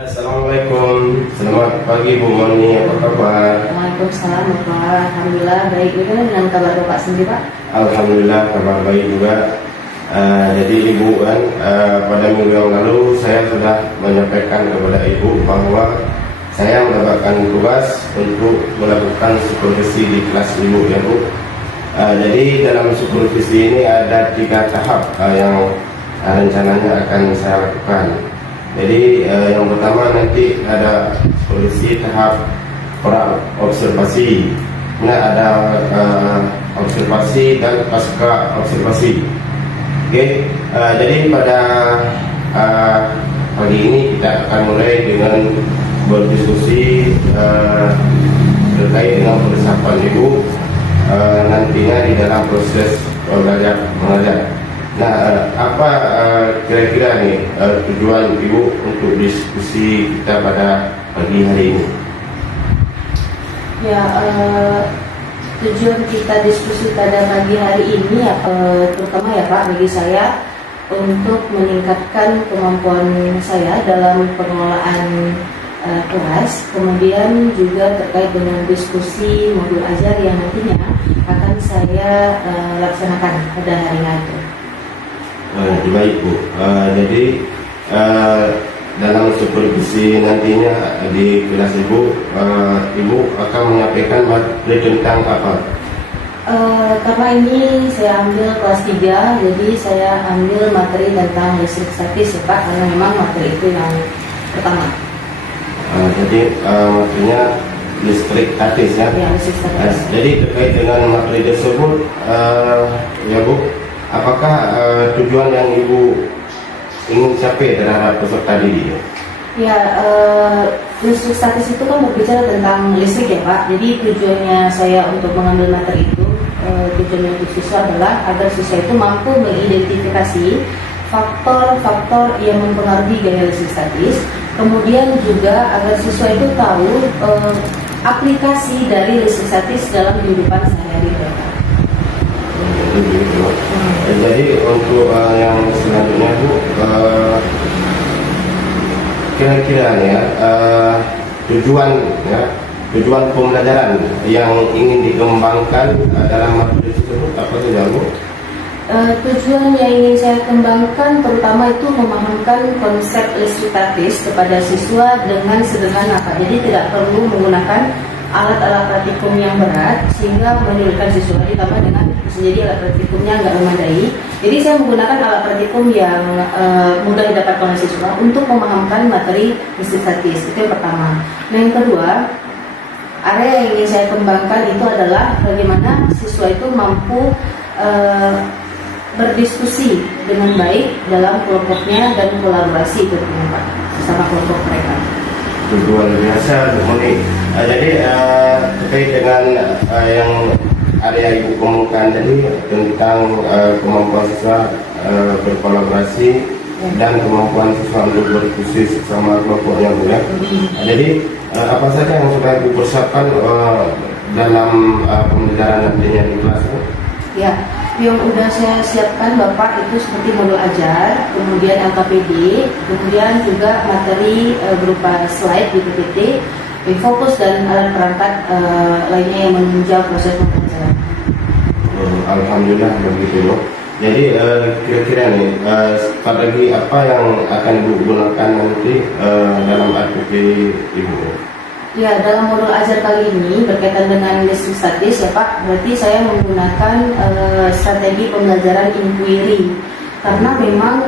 Assalamualaikum, selamat pagi Bu Moni, apa kabar? Waalaikumsalam, Bapak. Alhamdulillah baik. Bagaimana dengan kabar Bapak sendiri, Pak? Alhamdulillah kabar baik juga. Jadi Ibu kan, pada minggu yang lalu saya sudah menyampaikan kepada Ibu bahwa saya mendapatkan tugas untuk melakukan supervisi di kelas Ibu ya Bu. Jadi dalam supervisi ini ada 3 tahap yang rencananya akan saya lakukan. Jadi yang pertama nanti ada supervisi tahap observasi. Nah, ada observasi dan pasca observasi. Oke, jadi pada pagi ini kita akan mulai dengan berdiskusi terkait dengan persiapan Ibu nantinya di dalam proses belajar mengajar. Nah, apa kira-kira nih tujuan Ibu untuk diskusi kita pada pagi hari ini? Ya, tujuan kita diskusi pada pagi hari ini terutama ya Pak, bagi saya untuk meningkatkan kemampuan saya dalam pengelolaan kelas, kemudian juga terkait dengan diskusi modul ajar yang nantinya akan saya laksanakan pada hari itu. Baik Bu, jadi dalam supervisi nantinya di kelas Ibu, Ibu akan menyampaikan materi tentang apa? Karena ini saya ambil kelas 3, jadi saya ambil materi tentang listrik statis ya Pak, karena memang materi itu yang pertama. Jadi materinya listrik statis ya? Ya, listrik statis. Jadi terkait dengan materi tersebut, ya Bu, apakah tujuan yang Ibu ingin capai terhadap peserta didik? Ya, listrik statis itu kan berbicara tentang listrik ya Pak. Jadi tujuannya saya untuk mengambil materi itu, tujuannya untuk siswa adalah agar siswa itu mampu mengidentifikasi faktor-faktor yang mempengaruhi gaya listrik statis. Kemudian juga agar siswa itu tahu aplikasi dari listrik statis dalam kehidupan sehari-hari mereka. Jadi untuk yang selanjutnya Bu, kira-kira ya tujuan pembelajaran yang ingin dikembangkan dalam materi tersebut apa saja Bu? Tujuan yang ingin saya kembangkan terutama itu memahamkan konsep listrik statis kepada siswa dengan sederhana Pak. Jadi tidak perlu menggunakan alat-alat praktikum yang berat sehingga menyulitkan siswa, ditambah dengan bisa jadi alat praktikumnya nggak memadai. Jadi saya menggunakan alat praktikum yang mudah didapatkan oleh siswa untuk memahamkan materi listrik statis. Itu yang pertama. Nah, yang kedua, area yang ingin saya kembangkan itu adalah bagaimana siswa itu mampu berdiskusi dengan baik dalam kelompoknya dan kolaborasi tentunya Pak, sesama kelompok mereka. Luar biasa Bu Moni. Jadi terkait dengan yang ada Ibu kemukakan tadi tentang kemampuan siswa berkolaborasi dan kemampuan siswa untuk berdiskusi sama kelompoknya Bu ya. Jadi apa saja yang sudah Ibu persiapkan dalam pembelajaran nantinya di kelas? Ya, yang udah saya siapkan Bapak itu seperti modul ajar, kemudian LKPD, kemudian juga materi berupa slide di PPT, fokus dan alat perangkat lainnya yang menunjang proses pembelajaran. Alhamdulillah begitu Bu. Jadi kira-kira nih strategi apa yang akan Ibu gunakan nanti dalam aktivitas Ibu? Ya, dalam modul ajar kali ini berkaitan dengan listrik statis ya Pak, berarti saya menggunakan strategi pembelajaran inquiry. Karena memang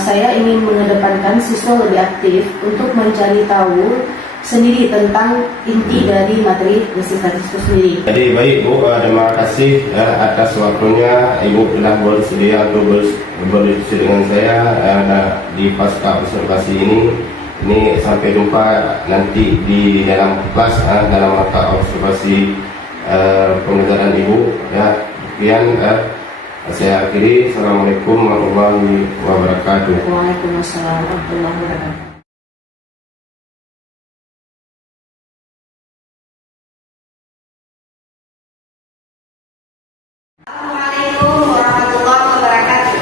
saya ingin mengedepankan siswa lebih aktif untuk mencari tahu sendiri tentang inti dari materi listrik statis itu sendiri. Jadi baik Bu, terima kasih atas waktunya. Ibu telah bersedia untuk berdiskusi dengan saya di pasca observasi ini. Ini sampai jumpa nanti di dalam kelas dalam mata observasi pembelajaran Ibu ya. Sekian saya akhiri. Assalamualaikum warahmatullahi wabarakatuh. Waalaikumsalam warahmatullahi wabarakatuh. Assalamualaikum warahmatullahi wabarakatuh.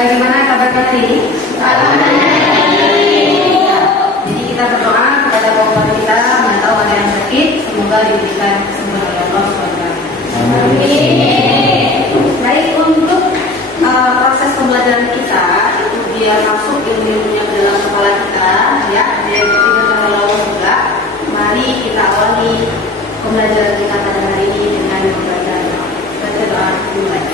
Bagaimana kabar hari ini? Jadi kita berdoa kepada Bapak kita yang tahu ada yang sakit, semoga diberikan kesembuhan oleh Allah SWT. Baik, untuk proses pembelajaran kita itu biar masuk ilmu-ilmunya ke dalam kepala kita, ya, biar tidak terlalu juga. Mari kita awali pembelajaran kita pada hari ini dengan membaca doa dimulai.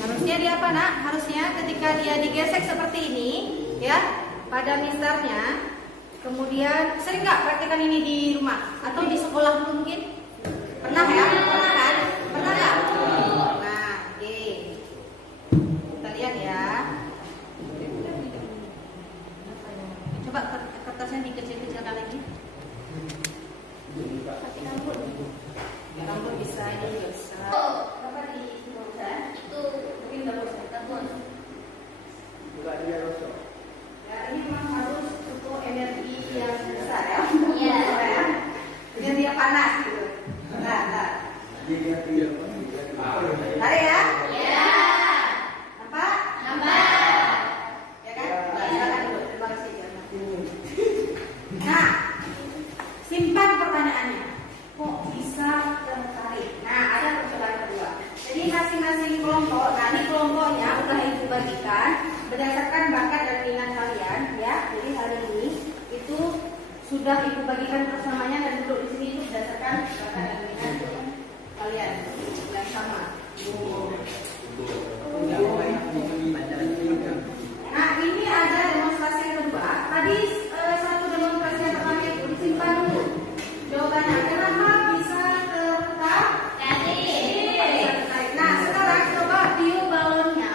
Harusnya dia apa, Nak? Harusnya ketika dia digesek seperti ini, ya, pada misternya, kemudian sering nggak praktikan ini di rumah atau di sekolah dulu mungkin? Pernah ya? Pernah kan? Pernah nggak? Nah, oke. Kita lihat ya. Coba kertasnya dikecil-kecilkan lagi. Rambut bisa ini bisa. Apa di bosan? Itu mungkin nggak bosan, tabun. Bukan dia rosok. Ya, ini memang harus untuk energi yang besar ya. Iya. Energi yang panas gitu. Nah, berdasarkan bakat dan minat kalian, ya. Jadi hari ini itu sudah ibu bagikan terus namanya dan duduk di sini itu berdasarkan bakat dan minat kalian yang sama. Nah, ini ada demonstrasi yang kedua. Tadi satu demonstrasi yang pertama itu disimpan dulu. Jawabannya kenapa bisa terletak? Nah, sekarang coba tiup balonnya.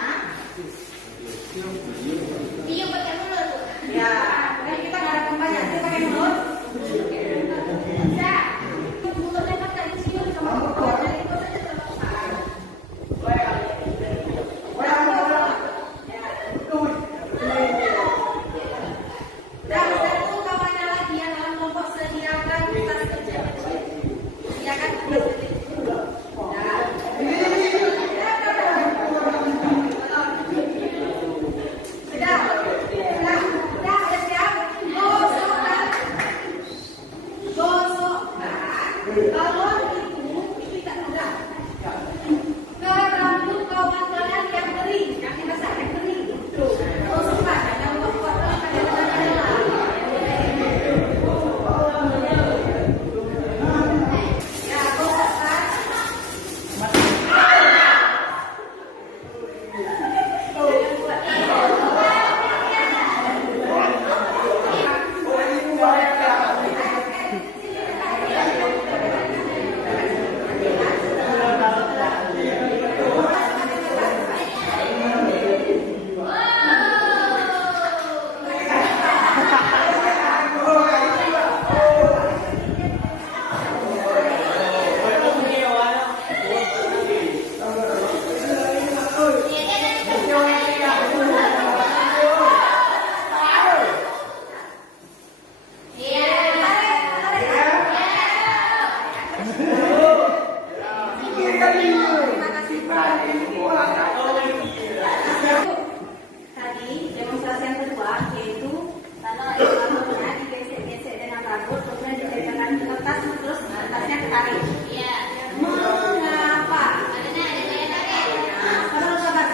Tiup pakai mulut. Ya, kan kita nggak ada pompanya, kita pakai mulut. Bisa. Mulutnya kan dari cium sama mulut. Jadi itu saja terletak. Dan satu kawannya lagi yang dalam kelompok sediakan tas kerja. Ya kan? Balon itu tidak mudah. Ke rambut kawan kalian yang kering, yang basah, yang kering. Gosokkan, yang buat ya, gosokkan. Tadi demonstrasi yang kedua yaitu kalau balonnya digesek-gesek dengan rambut kemudian ditempelkan di kertas terus kertasnya ketarik. Iya. Mengapa? Karena ada daya tarik. Sabar.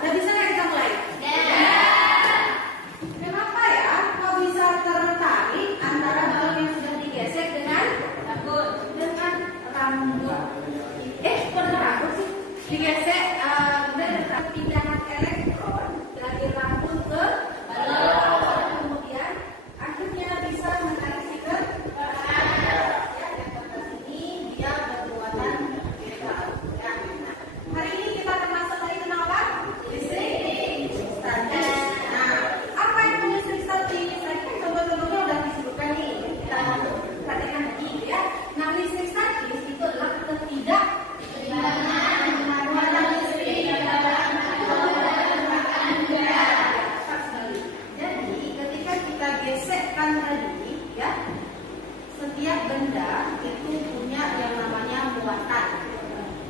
Udah bisa nggak kita mulai? Kenapa ya kok bisa tertarik antara balon yang sudah digesek dengan rambut? Kok dengan rambut sih? Digesek kemudian pindahan elektron dari rambut ke balon, kemudian akhirnya bisa menarik si kertas. Ya, yang kertas ini dia bermuatan metal. Ya. Nah, hari ini kita akan masuk lagi ke apa? Listrik statis. Nah, apa itu listrik statis? Tadi kan contoh-contohnya udah disebutkan nih. Kita perhatikan lagi ya. Nah, listrik statis itu adalah ketidakseimbangan muatan listrik dalam jadi ketika kita gesekkan tadi ya, setiap benda itu punya yang namanya muatan.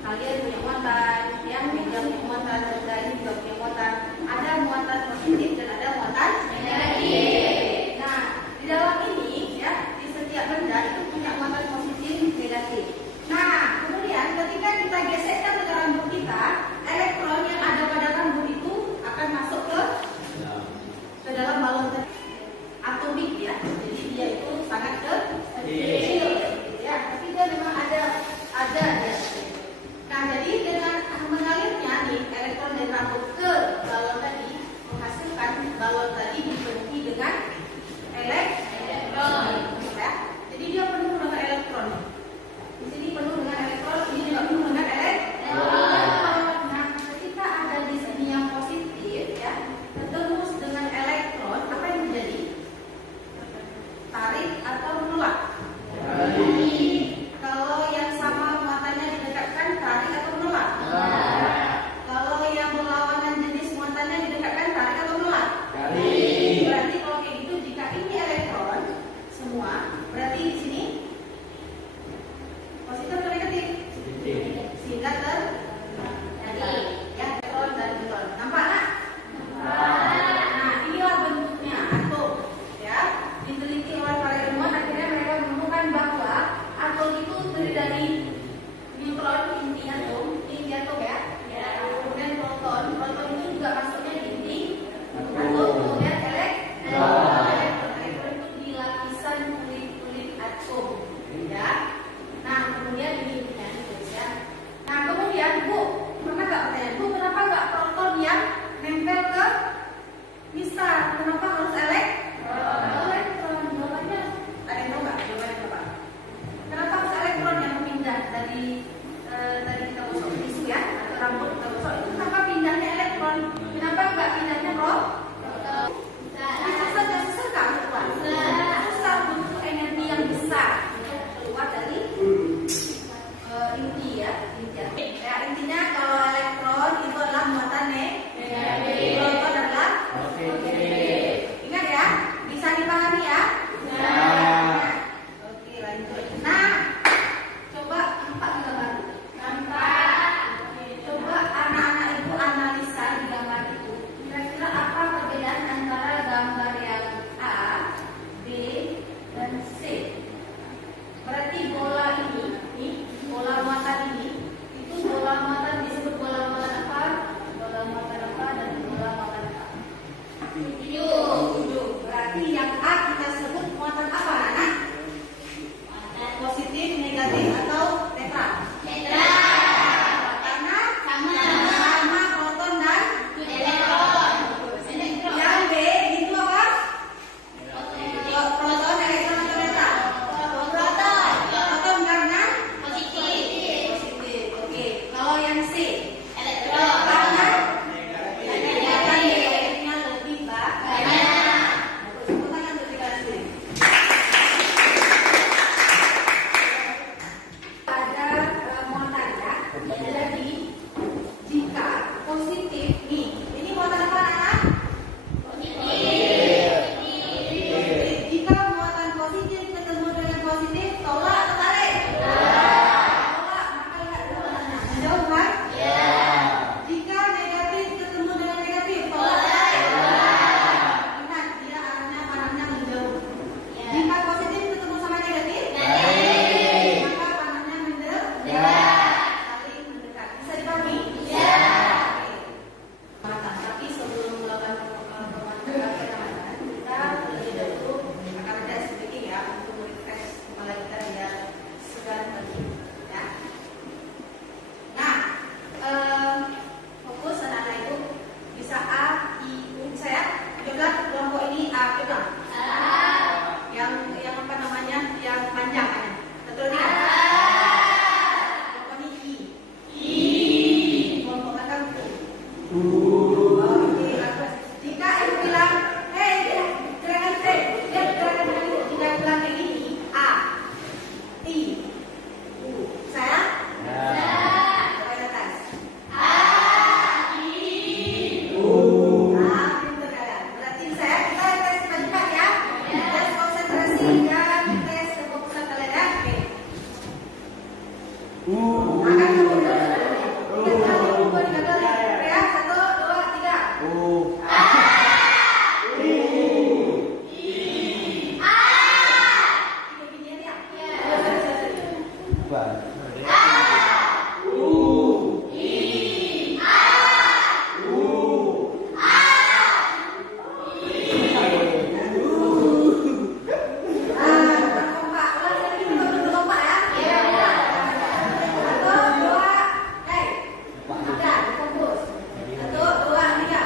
Kalian punya muatan, yang meja punya muatan, benda ini juga punya muatan. Ada muatan positif dan ada muatan negatif. Nah, di dalam ini ya, di setiap benda itu punya muatan positif negatif. Nah, kemudian ketika kita gesekkan dengan rambut kita, elektron yang ada pada rambut itu akan masuk ke dalam balon atomik ya. Jadi dia itu sangat kecil ya, tapi dia memang ada ya. Nah, jadi dengan mengalirnya nih elektron dari rambut ke balon tadi menghasilkan balon tadi Ya. Nah, kemudian ini intinya tulis ya. Nah, kemudian Bu, pernah nggak pertanyaan Bu, kenapa nggak proton yang nempel ke mistar? Kenapa harus elektron? Jawabannya ada yang tahu nggak? Jawabannya apa? Kenapa harus elektron yang pindah dari tadi kita gosok tisu ya, atau rambut kita gosok itu kenapa pindahnya elektron? Kenapa nggak pindahnya proton? Bisa saja sesekali keluar. Susah butuh energi yang besar untuk keluar dari inti ya, ya intinya kalau elektron itu adalah muatan negatif, proton adalah positif. Ingat ya, bisa dipahami ya? Oke, lanjut. Nah, coba 4 gambar. Coba anak-anak ibu analisa di gambar itu. Kira-kira apa perbedaan antara gambar yang A, B, dan C? Berarti bola ini, bola muatan ini, itu bola muatan disebut bola muatan apa? Bola muatan apa dan bola muatan apa? Tujuh. Berarti yang A kita sebut muatan apa, anak? Positif, negatif, atau netral? Karena sama proton dan elektron. Yang B itu apa? Proton, elektron, atau netral? Proton karena positif. Oke. Kalau yang C, karena negatifnya lebih banyak. Tepuk tangan untuk dikasih. Ada muatan ya. Jadi jika positif nih, ini muatan apa anak? Jika muatan positif ketemu dengan positif, tolak atau tarik? Tolak, maka lihat dulu anaknya. Menjauh kan? Jika negatif ketemu dengan negatif, tolak tarik? Ingat, dia arahnya panahnya menjauh. Jika positif ketemu sama negatif, maka panahnya mendekat. Saling mendekat. Bisa dipahami? Oke. Tapi sebelum melakukan pemanfaatan, kita terlebih dahulu akan ada sedikit ya untuk refresh kepala kita biar segar lagi ya. Nah, fokus anak-anak ibu bisa A, I, U. Saya pegang kelompok ini A, pegang. Yang apa namanya? Yang panjang kan? Betul tidak? Kelompok ini I. Kelompok belakang U. Oke, bagus. Jika ibu bilang, hei, gerakan C, lihat gerakan ibu. Jika bilang kayak gini, A, I, U. Saya? Coba di atas. Pintar kalian. Berarti saya, kita tes cepat-cepat ya. Tes konsentrasi dan tes kefokusan kalian ya. Oke. Akan kamu dulu. Kita coba digagal ya. 1, 2, 3. Begini ya. Kompak. Ulang lagi bentuk kompak ya. 1, 2, hey. Ada, fokus. 1, 2, 3.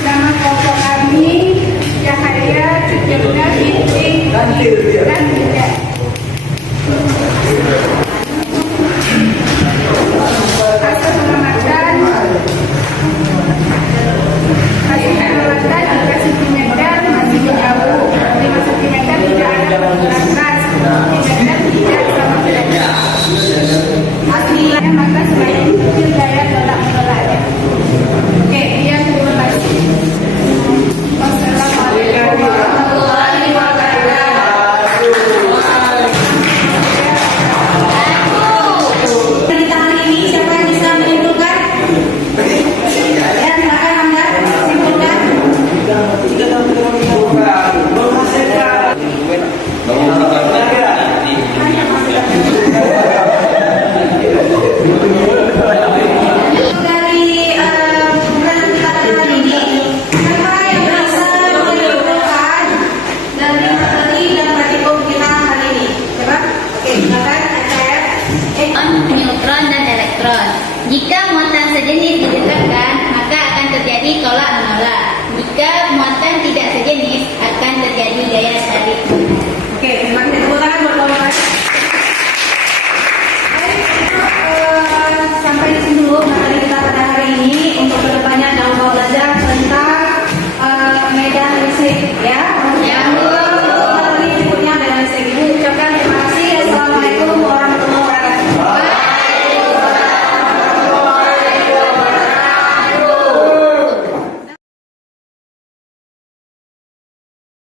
Nama kelompok kami Cahaya Cahaya Binti dan